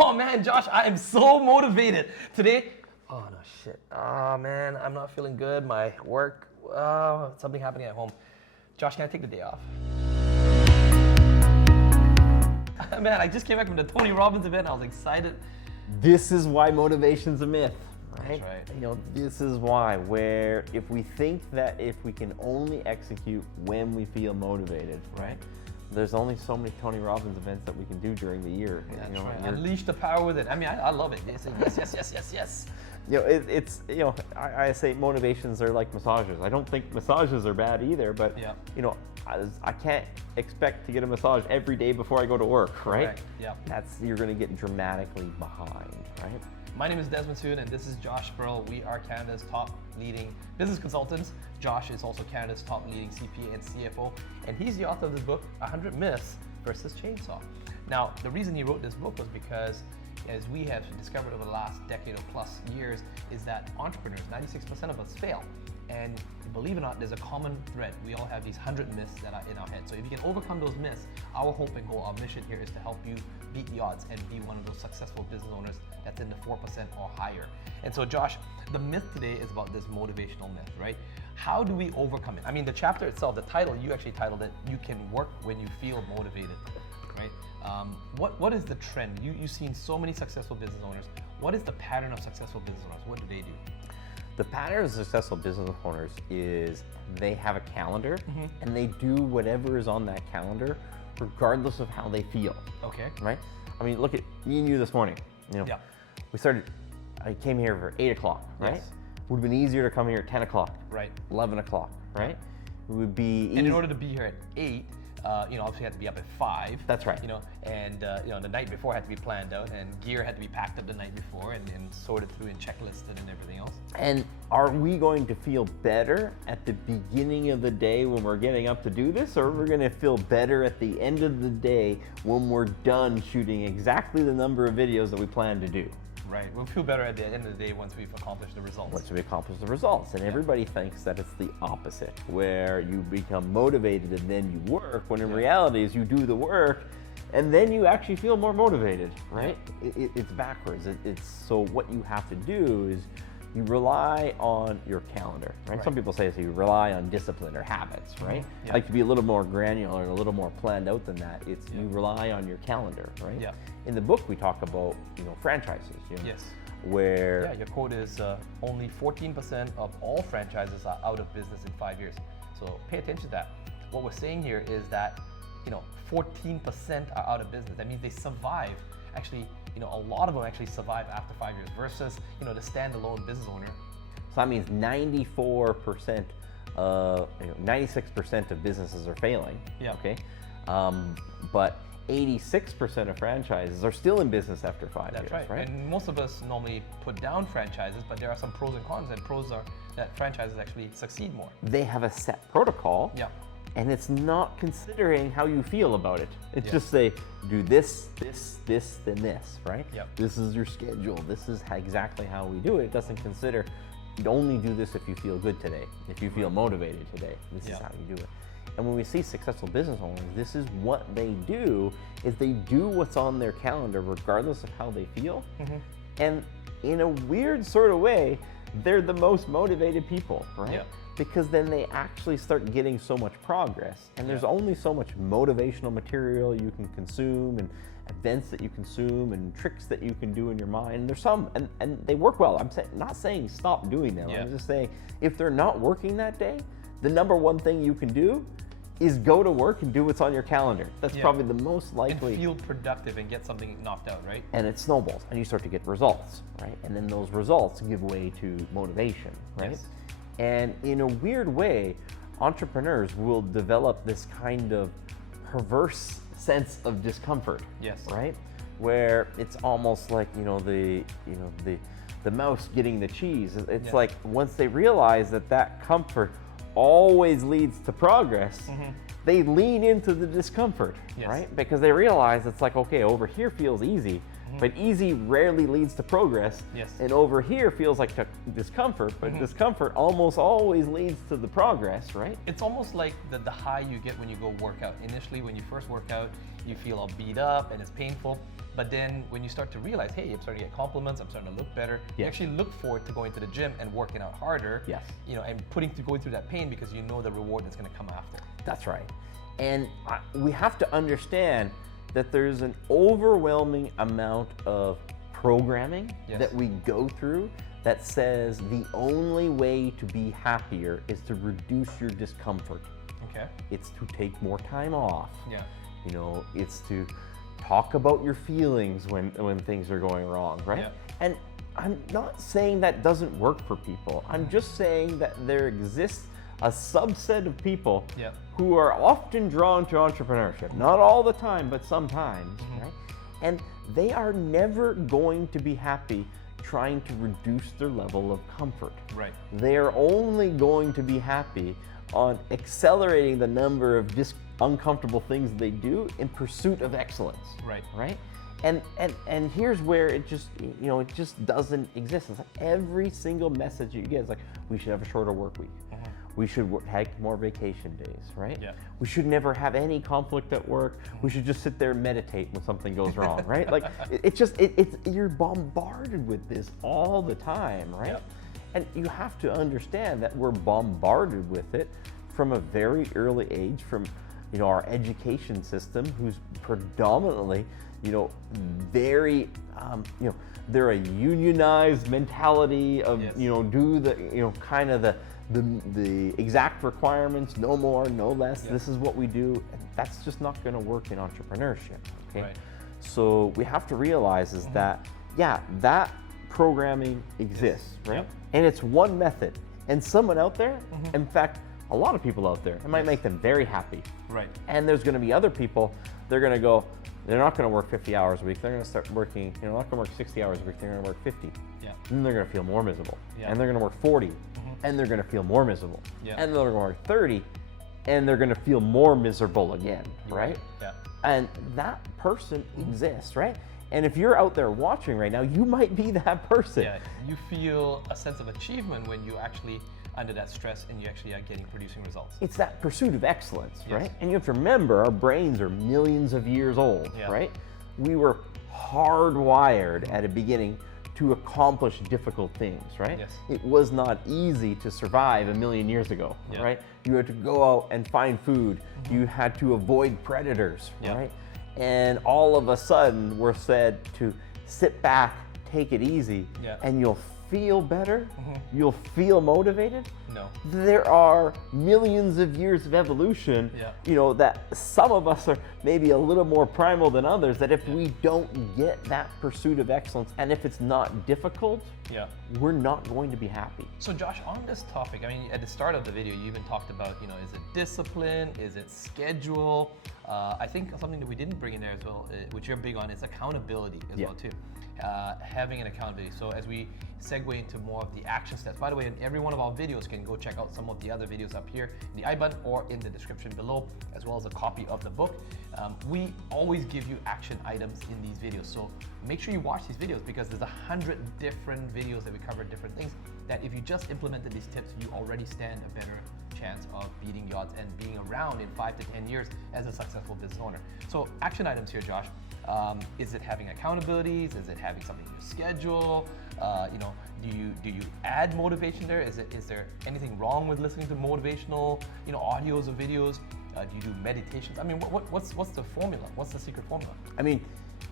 Oh man, Josh, I am so motivated today. Oh no, shit. Oh man, I'm not feeling good. My work, something happening at home. Josh, can I take the day off? Man, I just came back from the Tony Robbins event. I was excited. This is why motivation's a myth, right? That's right. You know, this is why, where if we think that if we can only execute when we feel motivated, right? There's only so many Tony Robbins events that we can do during the year. That's you know, right. Unleash the power with it. I mean, I love it. Yes, yes, yes, yes, yes. You know, it's, you know, I say motivations are like massages. I don't think massages are bad either, but, Yeah. you know, I can't expect to get a massage every day before I go to work, right? Correct. Yeah. You're gonna get dramatically behind, right? My name is Desmond Soon, and this is Josh Spurrell. We are Canada's top leading business consultants. Josh is also Canada's top leading CPA and CFO, and he's the author of this book, 100 Myths versus Chainsaw. Now, the reason he wrote this book was because, as we have discovered over the last decade or plus years, is that entrepreneurs, 96% of us fail. And believe it or not, there's a common thread. We all have these 100 myths that are in our head. So if you can overcome those myths, our hope and goal, our mission here is to help you beat the odds and be one of those successful business owners that's in the 4% or higher. And so Josh, the myth today is about this motivational myth, right? How do we overcome it? I mean, the chapter itself, the title, you actually titled it, You Can Work When You Feel Motivated, right? What is the trend? You've seen so many successful business owners. What is the pattern of successful business owners? What do they do? The pattern of successful business owners is they have a calendar and they do whatever is on that calendar regardless of how they feel. Okay. Right? I mean, look at me and you this morning. You know, Yeah. I came here for 8 o'clock, right? Yes. Would have been easier to come here at 10 o'clock, Right. 11 o'clock, right? It would be And in order to be here at 8, obviously you had to be up at 5. That's right. And the night before had to be planned out, and gear had to be packed up the night before and sorted through and checklisted and everything else. And are we going to feel better at the beginning of the day when we're getting up to do this, or we're going to feel better at the end of the day when we're done shooting exactly the number of videos that we plan to do? Right. We'll feel better at the end of the day once we've accomplished the results. Once we accomplish the results. And everybody thinks that it's the opposite, where you become motivated and then you work, when in reality is you do the work and then you actually feel more motivated, right? It's backwards. So what you have to do is you rely on your calendar, right? Some people say so you rely on discipline or habits, right? Yeah. I like to be a little more granular and a little more planned out than that. It's you rely on your calendar, right? Yeah. In the book we talk about, franchises. Yes. Where your quote is only 14% of all franchises are out of business in 5 years. So pay attention to that. What we're saying here is that 14% are out of business. That means they survive. Actually, a lot of them actually survive after 5 years versus the standalone business owner. So that means 94%, 96% of businesses are failing. Yeah. Okay. But 86% of franchises are still in business after 5 years. That's right. And most of us normally put down franchises, but there are some pros and cons. And pros are that franchises actually succeed more. They have a set protocol. Yeah. And it's not considering how you feel about it. It's just say, do this, then this, right? Yep. This is your schedule. This is exactly how we do it. It doesn't consider, you'd only do this if you feel good today, if you feel motivated today. This is how you do it. And when we see successful business owners, this is what they do, is they do what's on their calendar regardless of how they feel. And in a weird sort of way, they're the most motivated people, right? Yeah. Because then they actually start getting so much progress, and there's only so much motivational material you can consume, and events that you consume, and tricks that you can do in your mind. And there's some, and they work well. I'm not saying stop doing them. I'm just saying if they're not working that day, the number one thing you can do is go to work and do what's on your calendar. That's probably the most likely. And feel productive and get something knocked out, right? And it snowballs, and you start to get results, right? And then those results give way to motivation, right? Yes. And in a weird way, entrepreneurs will develop this kind of perverse sense of discomfort. Yes. Right? Where it's almost like, the mouse getting the cheese. It's like once they realize that comfort always leads to progress, they lean into the discomfort, right? Because they realize it's like, okay, over here feels easy, but easy rarely leads to progress. Yes. And over here feels like discomfort, but discomfort almost always leads to the progress, right? It's almost like the high you get when you go work out. Initially, when you first work out, you feel all beat up and it's painful. But then when you start to realize, hey, I'm starting to get compliments, I'm starting to look better, you Yes. actually look forward to going to the gym and working out harder. Yes. You know, and going through that pain because you know the reward that's going to come after. That's right. And we have to understand that there's an overwhelming amount of programming Yes. that we go through that says the only way to be happier is to reduce your discomfort. Okay. It's to take more time off. Yeah. You know, it's to talk about your feelings when things are going wrong, right? Yeah. And I'm not saying that doesn't work for people. I'm just saying that there exists a subset of people Yeah. who are often drawn to entrepreneurship. Not all the time, but sometimes, right? And they are never going to be happy trying to reduce their level of comfort. Right. They are only going to be happy on accelerating the number of uncomfortable things they do in pursuit of excellence. Right. Right? And here's where it just, you know, it just doesn't exist. It's like every single message you get is like, we should have a shorter work week. We should take more vacation days, right? Yeah. We should never have any conflict at work. We should just sit there and meditate when something goes wrong, right? Like it's you're bombarded with this all the time, right? Yep. And you have to understand that we're bombarded with it from a very early age, from, you know, our education system, who's predominantly, you know, very, you know, they're a unionized mentality of, Yes. you know, do the, you know, kind of the exact requirements, no more, no less. Yeah. This is what we do. And that's just not going to work in entrepreneurship. Okay. Right. So we have to realize is that, yeah, that programming exists, right? Yep. And it's one method. And someone out there, in fact, a lot of people out there, it might make them very happy. Right. And there's going to be other people, they're going to go, they're not going to work 50 hours a week. They're going to start working, you know, not going to work 60 hours a week. They're going to work 50. Yeah. And they're going to feel more miserable. Yeah. And they're going to work 40. And they're going to feel more miserable. Yeah. And they're going to work 30. And they're going to feel more miserable again, right? Yeah. And that person exists, right? And if you're out there watching right now, you might be that person. Yeah. You feel a sense of achievement when you actually under that stress and you actually are producing results. It's that pursuit of excellence, Yes. right? And you have to remember, our brains are millions of years old, Yeah. right? We were hardwired at a beginning to accomplish difficult things, right? Yes. It was not easy to survive a million years ago, Yeah. right? You had to go out and find food. You had to avoid predators, Yeah. right? And all of a sudden, we're said to sit back, take it easy, Yeah. and you'll feel better, you'll feel motivated. No. There are millions of years of evolution, Yeah. you know, that some of us are maybe a little more primal than others, that if we don't get that pursuit of excellence, and if it's not difficult, Yeah. we're not going to be happy. So Josh, on this topic, I mean, at the start of the video, you even talked about, you know, is it discipline? Is it schedule? I think something that we didn't bring in there as well, which you're big on, is accountability as well too. Having an accountability. So as we segue into more of the action steps, by the way, in every one of our videos, can go check out some of the other videos up here in the I button or in the description below, as well as a copy of the book. We always give you action items in these videos. So make sure you watch these videos because there's 100 different videos that we cover different things that if you just implemented these tips, you already stand a better chance of beating the odds and being around in 5 to 10 years as a successful business owner. So action items here, Josh. Is it having accountabilities? Is it having something in your schedule? You know, do you add motivation there? Is there anything wrong with listening to motivational, you know, audios or videos? Do you do meditations? I mean, what's the formula? What's the secret formula? I mean,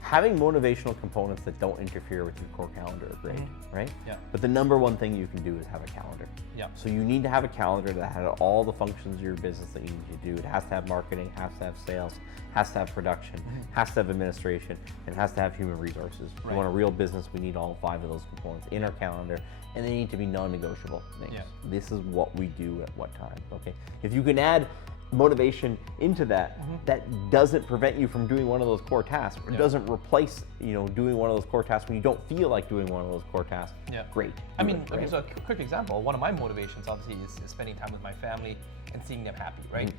having motivational components that don't interfere with your core calendar are great, right? Yeah. But the number one thing you can do is have a calendar. Yeah. So you need to have a calendar that has all the functions of your business that you need to do. It has to have marketing, has to have sales, has to have production, has to have administration, and has to have human resources. If Right. you want a real business, we need all 5 of those components in our calendar, and they need to be non-negotiable things. Yeah. This is what we do at what time, okay? If you can add motivation into that, that doesn't prevent you from doing one of those core tasks, or doesn't replace, you know, doing one of those core tasks when you don't feel like doing one of those core tasks. Yeah. Great. I Do mean, it, okay, right? so a quick example. One of my motivations, obviously, is spending time with my family and seeing them happy, right?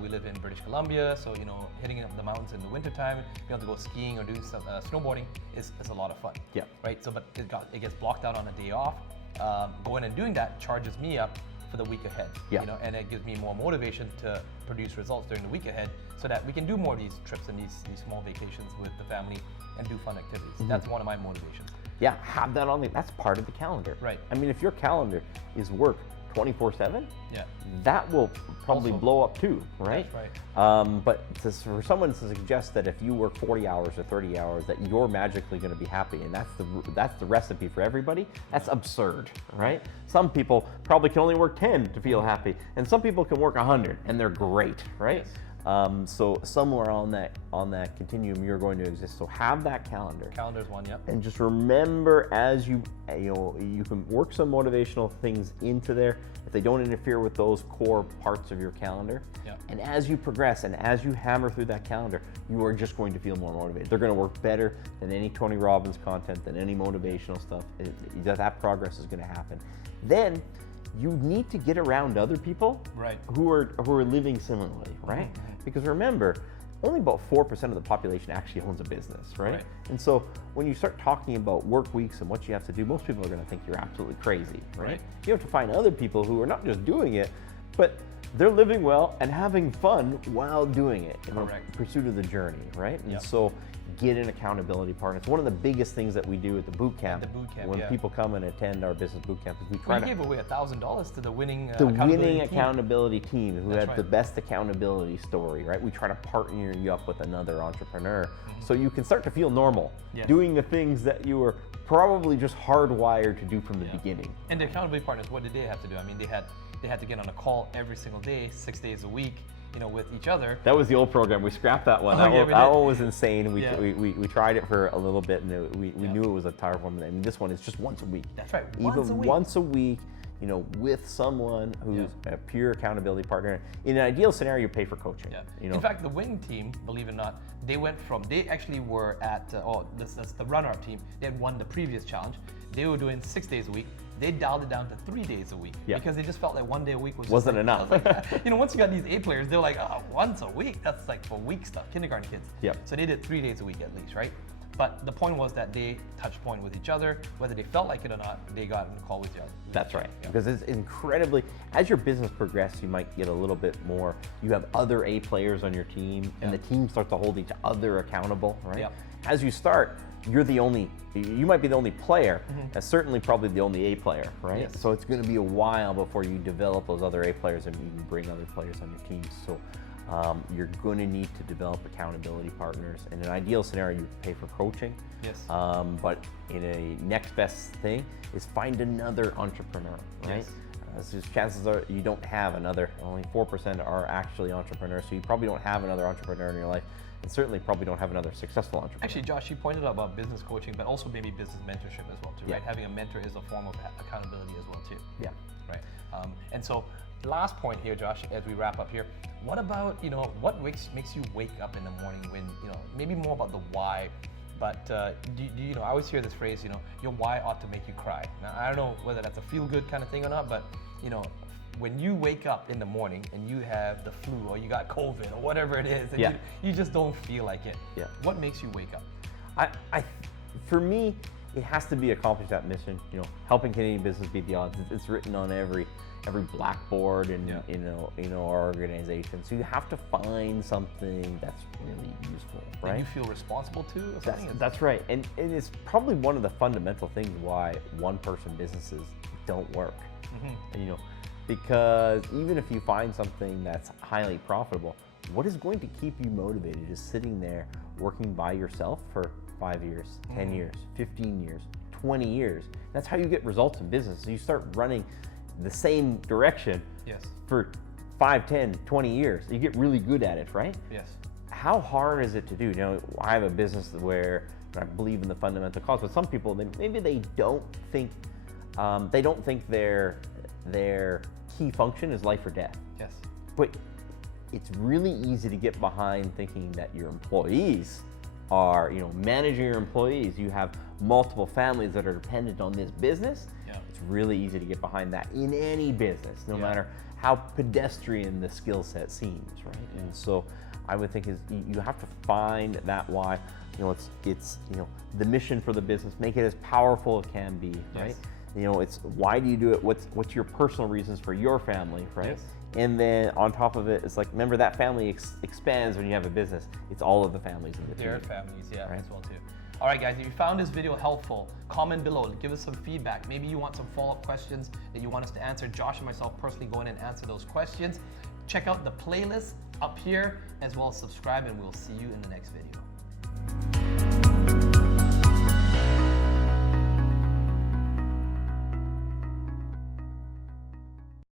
We live in British Columbia, so, you know, hitting up the mountains in the wintertime, being able to go skiing or doing some, snowboarding is a lot of fun. Yeah. Right. So, but it gets blocked out on a day off. Going and doing that charges me up for the week ahead. Yeah. You know, and it gives me more motivation to produce results during the week ahead, so that we can do more of these trips and these small vacations with the family and do fun activities. That's one of my motivations. Yeah, have that on there. That's part of the calendar. Right. I mean, if your calendar is work 24/7, Yeah. that will probably Also- blow up too, right? That's right. But for someone to suggest that if you work 40 hours or 30 hours, that you're magically going to be happy, and that's the recipe for everybody, that's absurd, right? Some people probably can only work 10 to feel happy, and some people can work 100 and they're great, right? Yes. So somewhere on that continuum, you're going to exist. So have that calendar. Calendar's one, yep. And just remember, as you can work some motivational things into there if they don't interfere with those core parts of your calendar. Yep. And as you progress and as you hammer through that calendar, you are just going to feel more motivated. They're going to work better than any Tony Robbins content, than any motivational stuff. That progress is going to happen. Then you need to get around other people Right. who are living similarly, right? Because remember, only about 4% of the population actually owns a business, right? Right. And so when you start talking about work weeks and what you have to do, most people are going to think you're absolutely crazy, right? Right. You have to find other people who are not just doing it, but they're living well and having fun while doing it in Correct. pursuit of the journey, right? And Yep. so get an accountability partner. It's one of the biggest things that we do at the boot camp. The boot camp, when yeah. people come and attend our business boot camp, is we try We to gave away $1,000 to the winning the accountability winning team. accountability team who That's had right. the best accountability story, right? We try to partner you up with another entrepreneur so you can start to feel normal Yes. doing the things that you were probably just hardwired to do from the Yeah. beginning. And the accountability partners, what did they have to do? I mean, they had to get on a call every single day, 6 days a week, with each other. That was the old program. We scrapped that one. Oh, yeah, we that did. one was insane. We, Yeah. we tried it for a little bit, and we Yeah. knew it was a tired one. I mean, this one is just once a week. That's right, Even once a week. once a week, with someone who's a pure accountability partner. In an ideal scenario, you pay for coaching. Yeah. In fact, the winning team, believe it or not, they actually were at, that's the runner-up team. They had won the previous challenge. They were doing 6 days a week. They dialed it down to 3 days a week Yeah. because they just felt like 1 day a week was just Wasn't like, enough. Once you got these A players, they're like, oh, once a week? That's like for week stuff, kindergarten kids. Yep. So they did 3 days a week at least, right? But the point was that they touched point with each other, whether they felt like it or not, they got on a call with each other. That's right. Yeah. Because it's incredibly, as your business progresses, you might get a little bit more, you have other A players on your team, and Yeah. the team starts to hold each other accountable, right? Yep. As you start, you might be the only player, and certainly probably the only A player, right? Yes. So it's going to be a while before you develop those other A players and you can bring other players on your team. So you're going to need to develop accountability partners. In an ideal scenario, you pay for coaching. Yes. But in a next best thing is find another entrepreneur, right? Yes. So chances are you don't have another, only 4% are actually entrepreneurs, so you probably don't have another entrepreneur in your life, and certainly probably don't have another successful entrepreneur. Actually, Josh, you pointed out about business coaching, but also maybe business mentorship as well too, Yeah. right? Having a mentor is a form of accountability as well too. Yeah. Right. And so, last point here, Josh, as we wrap up here, what about what makes you wake up in the morning when maybe more about the why, but do you I always hear this phrase, your why ought to make you cry. Now I don't know whether that's a feel good kind of thing or not, but when you wake up in the morning and you have the flu or you got COVID or whatever it is, and Yeah. you just don't feel like it. Yeah. What makes you wake up? For me, it has to be accomplish that mission. Helping Canadian business beat the odds. It's written on every blackboard in Yeah. our organization. So you have to find something that's really useful, right? That you feel responsible to or something? That's right, and it's probably one of the fundamental things why one-person businesses don't work. Because even if you find something that's highly profitable, what is going to keep you motivated is sitting there working by yourself for 5 years, 10 years, 15 years, 20 years. That's how you get results in business. So you start running the same direction Yes. for 5, 10, 20 years. You get really good at it, right? Yes. How hard is it to do? I have a business where I believe in the fundamental cause, but some people, maybe they don't think their key function is life or death. Yes. But it's really easy to get behind thinking that your employees are, managing your employees. You have multiple families that are dependent on this business. Yeah. It's really easy to get behind that in any business, no Yeah. matter how pedestrian the skill set seems, right? And so I would think you have to find that why. It's the mission for the business, make it as powerful as it can be, right? Yes. It's why do you do it? What's your personal reasons for your family, right? Yes. And then on top of it, it's like, remember that family expands when you have a business. It's all of the families in the Their team. families, yeah, Right. as well too. All right, guys, if you found this video helpful, comment below, give us some feedback. Maybe you want some follow-up questions that you want us to answer. Josh and myself personally go in and answer those questions. Check out the playlist up here, as well as subscribe, and we'll see you in the next video.